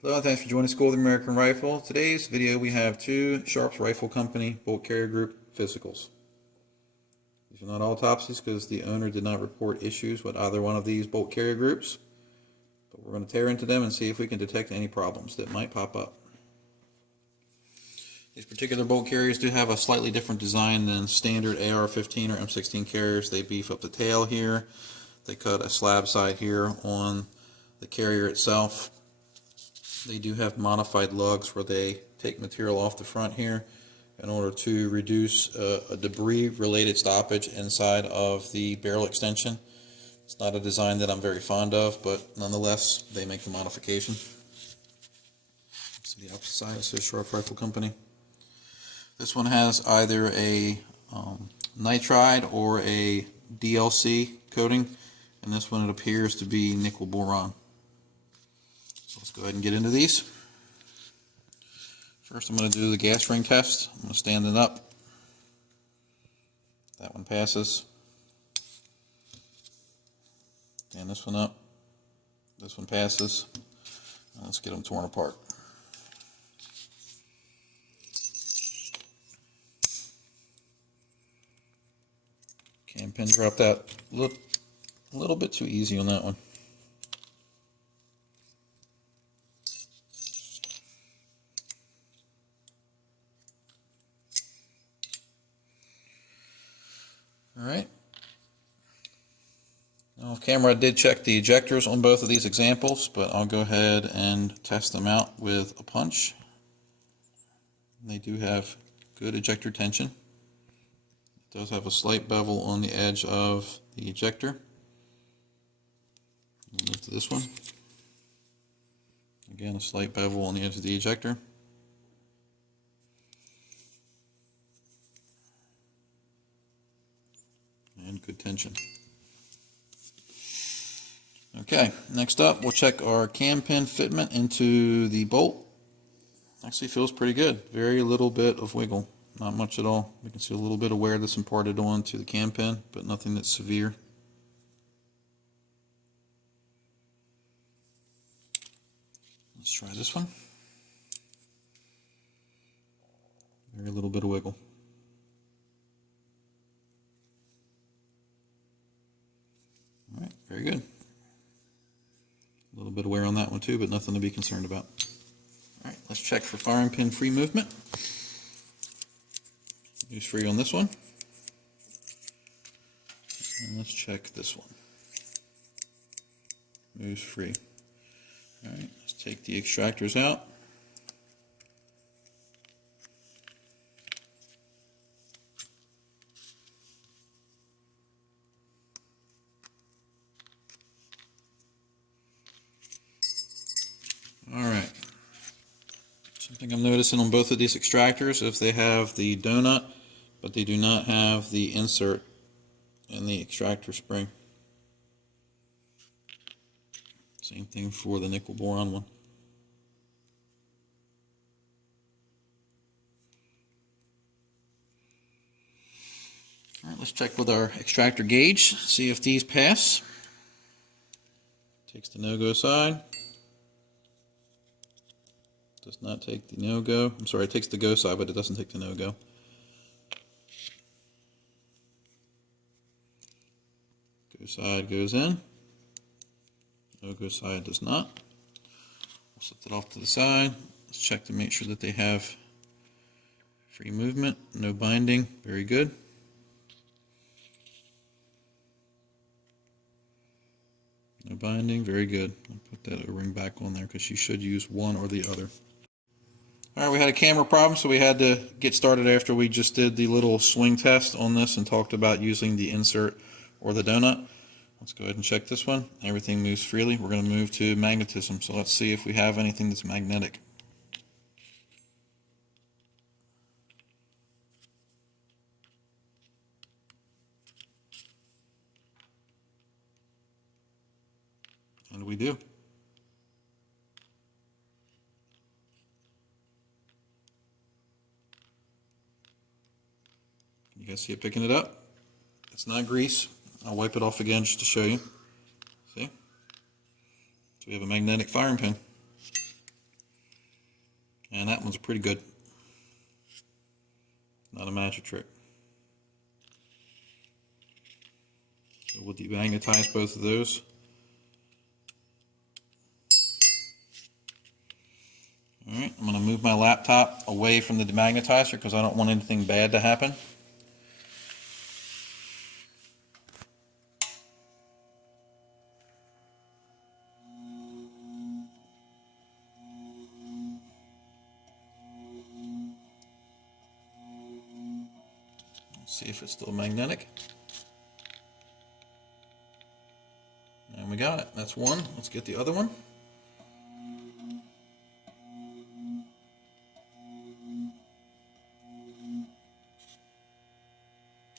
Hello, thanks for joining School of the American Rifle. Today's video we have two Sharps Rifle Company bolt carrier group physicals. These are not autopsies because the owner did not report issues with either one of these bolt carrier groups. But we're going to tear into them and see if we can detect any problems that might pop up. These particular bolt carriers do have a slightly different design than standard AR-15 or M16 carriers. They beef up the tail here. They cut a slab side here on the carrier itself. They do have modified lugs where they take material off the front here in order to reduce a debris related stoppage inside of the barrel extension. It's not a design that I'm very fond of, but nonetheless they make the modification. So the opposite side says Sharp Rifle Company. This one has either a nitride or a DLC coating, and this one it appears to be nickel boron. So let's go ahead and get into these. First I'm going to do the gas ring test. I'm going to stand it up. That one passes. Stand this one up. This one passes. Now let's get them torn apart. Okay, and pin drop that a little bit too easy on that one. Alright. Now off camera I did check the ejectors on both of these examples, but I'll go ahead and test them out with a punch. They do have good ejector tension. It does have a slight bevel on the edge of the ejector. Move to this one. Again, a slight bevel on the edge of the ejector. And good tension. Okay, next up we'll check our cam pin fitment into the bolt. Actually feels pretty good. Very little bit of wiggle. Not much at all. You can see a little bit of wear that's imparted onto the cam pin, but nothing that's severe. Let's try this one. Very little bit of wiggle. Alright, very good. A little bit of wear on that one too, but nothing to be concerned about. Alright, let's check for firing pin free movement. Use free on this one. And let's check this one. Moves free. Alright, let's take the extractors out. Alright. Something I'm noticing on both of these extractors is they have the donut, but they do not have the insert in the extractor spring. Same thing for the nickel boron one. Alright, let's check with our extractor gauge, see if these pass. Takes the no-go side. Does not take the no-go. I'm sorry, it takes the go side, but it doesn't take the no-go. Go side goes in. No-go side does not. We'll set that off to the side. Let's check to make sure that they have free movement, no binding. Very good. No binding, very good. I'll put that O-ring back on there because you should use one or the other. Alright, we had a camera problem, so we had to get started after we just did the little swing test on this and talked about using the insert or the donut. Let's go ahead and check this one. Everything moves freely. We're going to move to magnetism, so let's see if we have anything that's magnetic. And we do. You guys see it picking it up? It's not grease. I'll wipe it off again just to show you. See? So we have a magnetic firing pin. And that one's pretty good. Not a magic trick. So we'll demagnetize both of those. Alright, I'm going to move my laptop away from the demagnetizer because I don't want anything bad to happen. See if it's still magnetic. And we got it. That's one. Let's get the other one.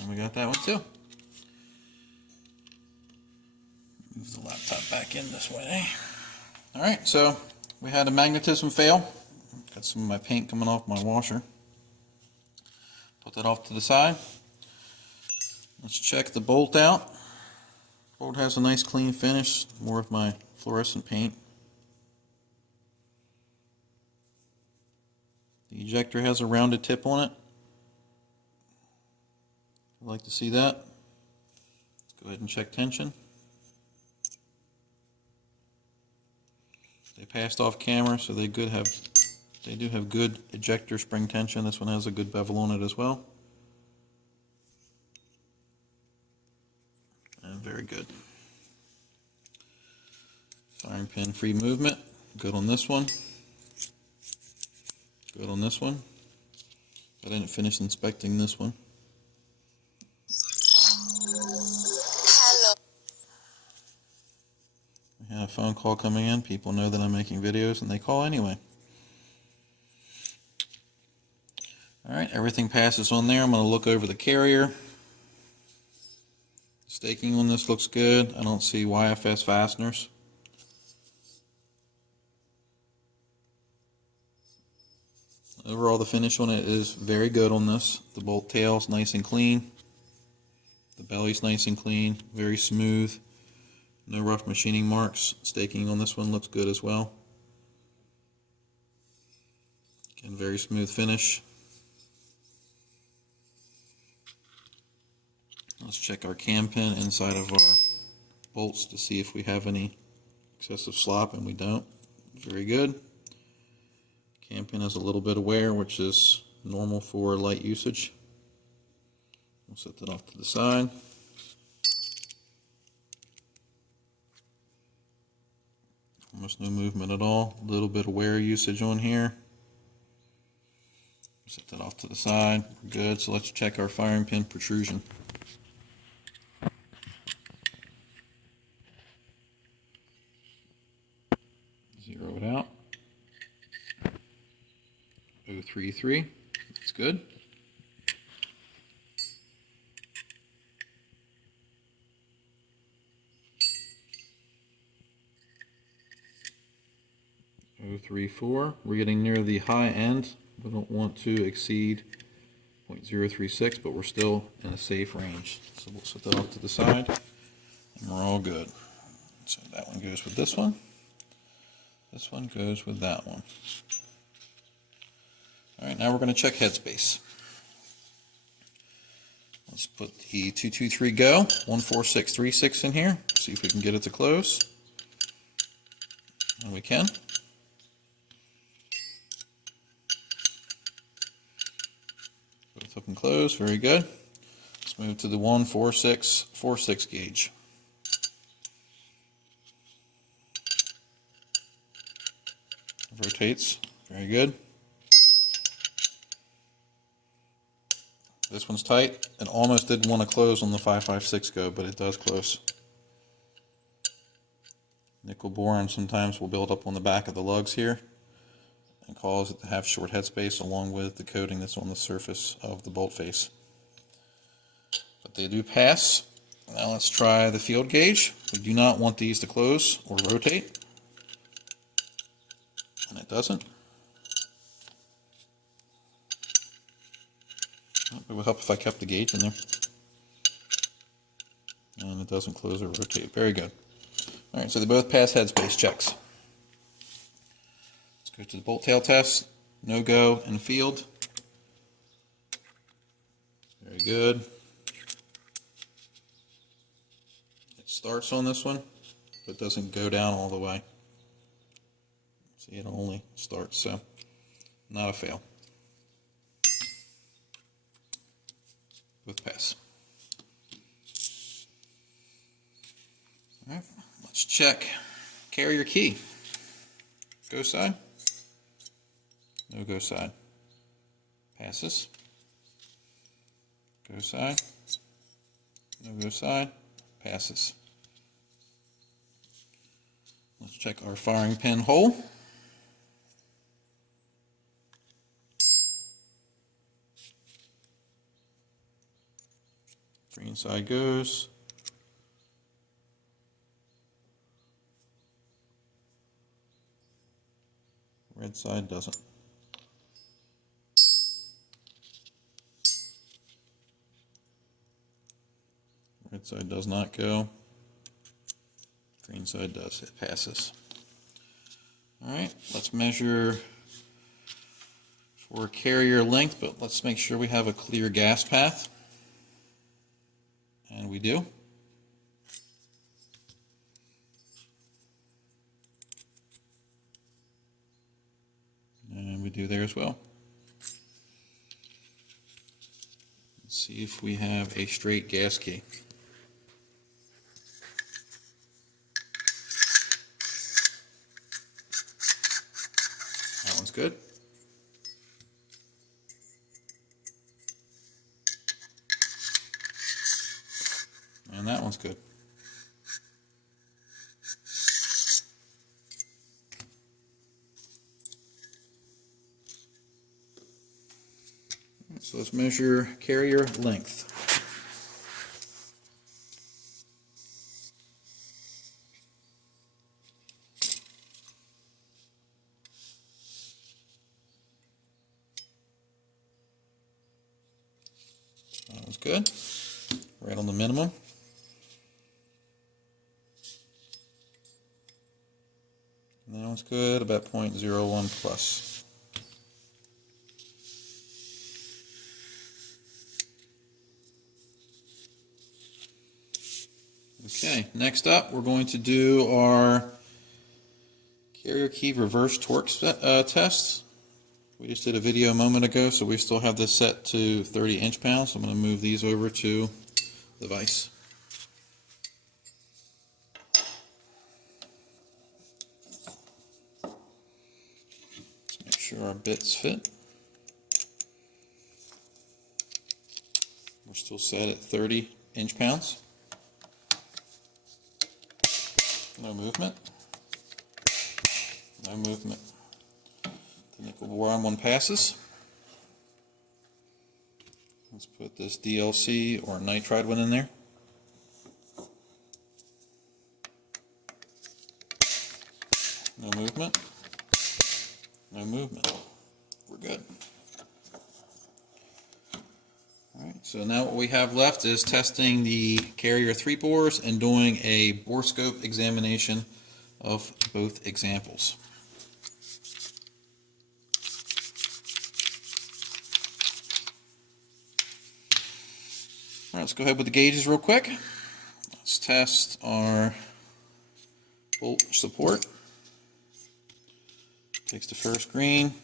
And we got that one too. Move the laptop back in this way. Alright, so we had a magnetism fail. Got some of my paint coming off my washer. Put that off to the side. Let's check the bolt out. Bolt has a nice clean finish, more of my fluorescent paint. The ejector has a rounded tip on it. I'd like to see that. Let's go ahead and check tension. They passed off camera, so they do have good ejector spring tension. This one has a good bevel on it as well. Very good. Firing pin free movement. Good on this one. Good on this one. I didn't finish inspecting this one. Hello. We had a phone call coming in. People know that I'm making videos and they call anyway. Alright, everything passes on there. I'm going to look over the carrier. Staking on this looks good. I don't see YFS fasteners. Overall, the finish on it is very good on this. The bolt tail's nice and clean. The belly's nice and clean, very smooth. No rough machining marks. Staking on this one looks good as well. Again, very smooth finish. Let's check our cam pin inside of our bolts to see if we have any excessive slop, and we don't. Very good. Cam pin has a little bit of wear, which is normal for light usage. We'll set that off to the side. Almost no movement at all. A little bit of wear usage on here. Set that off to the side. We're good. So let's check our firing pin protrusion. Zero it out. 033. That's good. .034. We're getting near the high end. We don't want to exceed 0.036, but we're still in a safe range. So we'll set that off to the side, and we're all good. So that one goes with this one. This one goes with that one. All right, now we're going to check headspace. Let's put the 223 go 14636 in here. See if we can get it to close. And we can. Both up and close. Very good. Let's move to the 14646 gauge. Rotates. Very good. This one's tight. It almost didn't want to close on the 556 go, but it does close. Nickel boron sometimes will build up on the back of the lugs here and cause it to have short headspace along with the coating that's on the surface of the bolt face. But they do pass. Now let's try the field gauge. We do not want these to close or rotate. And it doesn't. It would help if I kept the gauge in there. And it doesn't close or rotate. Very good. Alright, so they both pass headspace checks. Let's go to the bolt tail test. no go in field. Very good. It starts on this one, but doesn't go down all the way. See, it only starts, so not a fail. Both pass. All right, let's check carrier key. Go side. No go side. Passes. Go side. No go side. Passes. Let's check our firing pin hole. Green side goes. Red side doesn't. Red side does not go. Green side does. It passes. All right, let's measure for carrier length, but let's make sure we have a clear gas path. And we do. And we do there as well. Let's see if we have a straight gas key. That one's good. And that one's good. So let's measure carrier length. That was good. Right on the minimum. And that one's good, about 0.01 plus. Okay, next up we're going to do our carrier key reverse torque test. We just did a video a moment ago, so we still have this set to 30 inch-pounds. I'm going to move these over to the vise. Let's make sure our bits fit. We're still set at 30 inch-pounds. No movement. No movement. The nickel boron one passes. Let's put this DLC or nitride one in there. No movement. No movement. We're good. Alright, so now what we have left is testing the carrier 3 bores and doing a Borescope examination of both examples. Alright, let's go ahead with the gauges real quick. Let's test our bolt support. Takes the first green.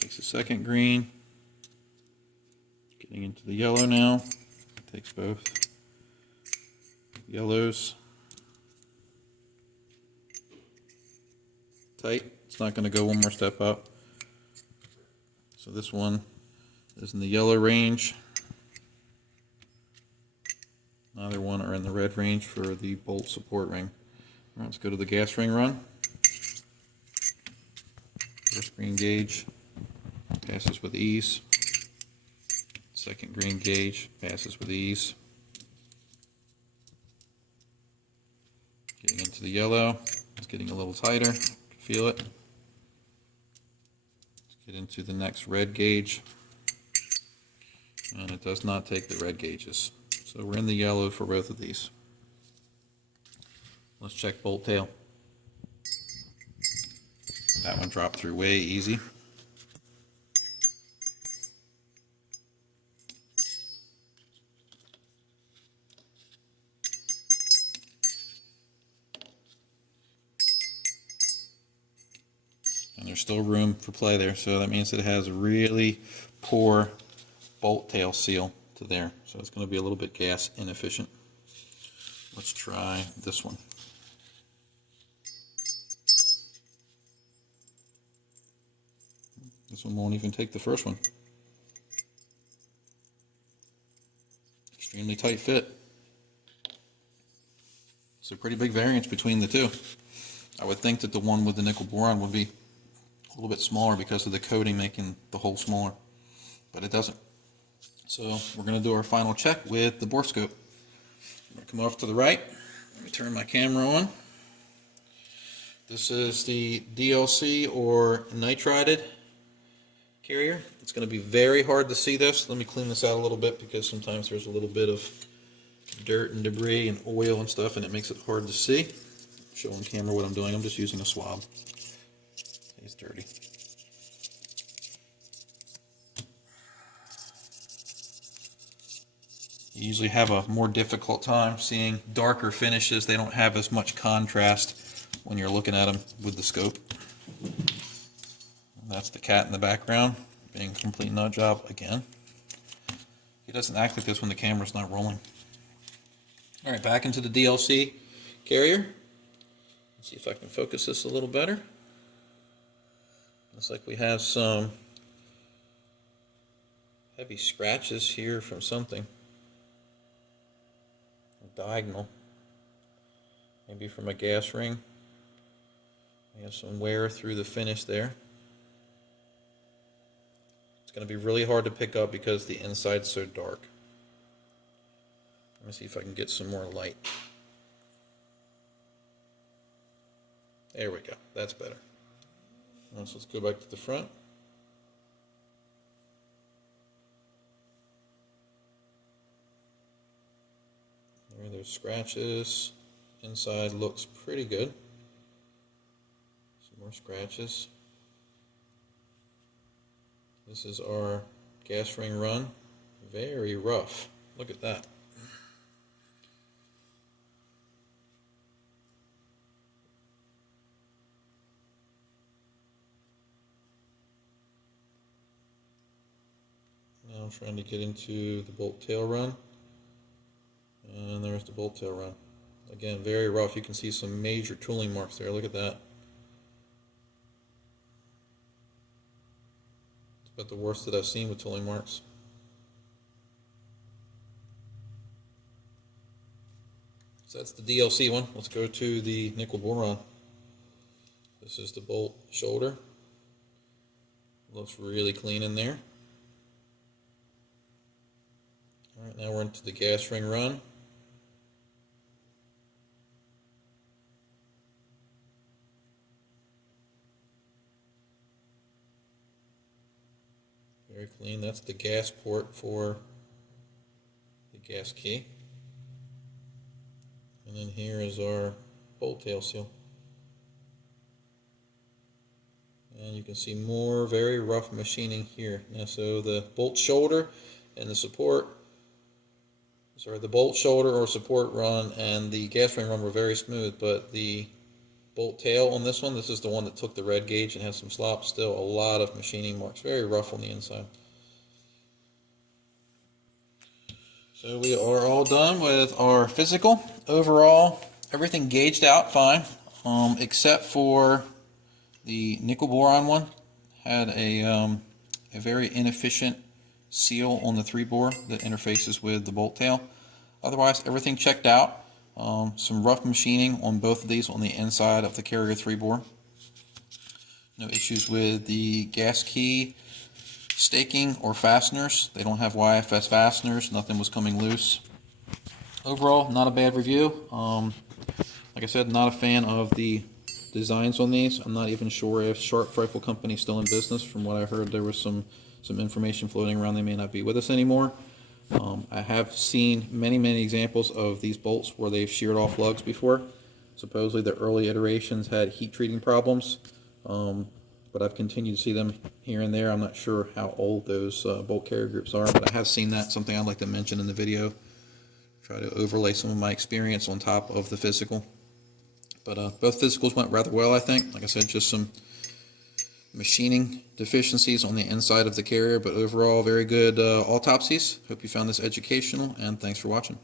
Takes the second green. Getting into the yellow now. Takes both yellows. Tight. It's not going to go one more step up. So this one is in the yellow range. Neither one are in the red range for the bolt support ring. All right, let's go to the gas ring run. First green gauge passes with ease. Second green gauge passes with ease. Getting into the yellow, it's getting a little tighter. Feel it. Let's get into the next red gauge. And it does not take the red gauges. So we're in the yellow for both of these. Let's check bolt tail. That one dropped through way easy. And there's still room for play there, so that means that it has a really poor bolt tail seal to there. So it's going to be a little bit gas inefficient. Let's try this one. This one won't even take the first one. Extremely tight fit. It's a pretty big variance between the two. I would think that the one with the nickel boron would be a little bit smaller because of the coating making the hole smaller, but it doesn't. So we're going to do our final check with the Borescope. I'm going to come off to the right. Let me turn my camera on. This is the DLC or nitrided carrier. It's going to be very hard to see this. Let me clean this out a little bit because sometimes there's a little bit of dirt and debris and oil and stuff and it makes it hard to see. Show on camera what I'm doing. I'm just using a swab. It's dirty. You usually have a more difficult time seeing darker finishes. They don't have as much contrast when you're looking at them with the scope. That's the cat in the background being a complete nut job again. He doesn't act like this when the camera's not rolling. Alright, back into the DLC carrier. Let's see if I can focus this a little better. Looks like we have some heavy scratches here from something. Diagonal. Maybe from a gas ring. We have some wear through the finish there. It's going to be really hard to pick up because the inside's so dark. Let me see if I can get some more light. There we go. That's better. So let's go back to the front. There are those scratches. Inside looks pretty good. Some more scratches. This is our gas ring run. Very rough. Look at that. Now I'm trying to get into the bolt tail run. And there's the bolt tail run. Again, very rough. You can see some major tooling marks there. Look at that. It's about the worst that I've seen with tooling marks. So that's the DLC one. Let's go to the nickel boron. This is the bolt shoulder. Looks really clean in there. Alright, now we're into the gas ring run. Very clean. That's the gas port for the gas key. And then here is our bolt tail seal. And you can see more very rough machining here. Now, so the bolt shoulder and the support, sorry, the bolt shoulder or support run and the gas ring run were very smooth, but the bolt tail on this one, this is the one that took the red gauge and has some slop. Still a lot of machining marks, very rough on the inside. So we are all done with our physical. Overall, everything gauged out fine, except for the nickel boron one. Had a very inefficient seal on the 3-bore that interfaces with the bolt tail. Otherwise, everything checked out. Some rough machining on both of these on the inside of the carrier 3-bore. No issues with the gas key staking or fasteners. They don't have YFS fasteners. Nothing was coming loose. Overall, not a bad review. Like I said, not a fan of the designs on these. I'm not even sure if Sharp Rifle Company is still in business. From what I heard, there was some information floating around. They may not be with us anymore. I have seen many examples of these bolts where they've sheared off lugs before. Supposedly the early iterations had heat treating problems. but I've continued to see them here and there. I'm not sure how old those bolt carrier groups are, but I have seen that. Something I'd like to mention in the video. Try to overlay some of my experience on top of the physical. But both physicals went rather well, I think. Like I said, just some machining deficiencies on the inside of the carrier, but overall very good autopsies. Hope you found this educational, and thanks for watching.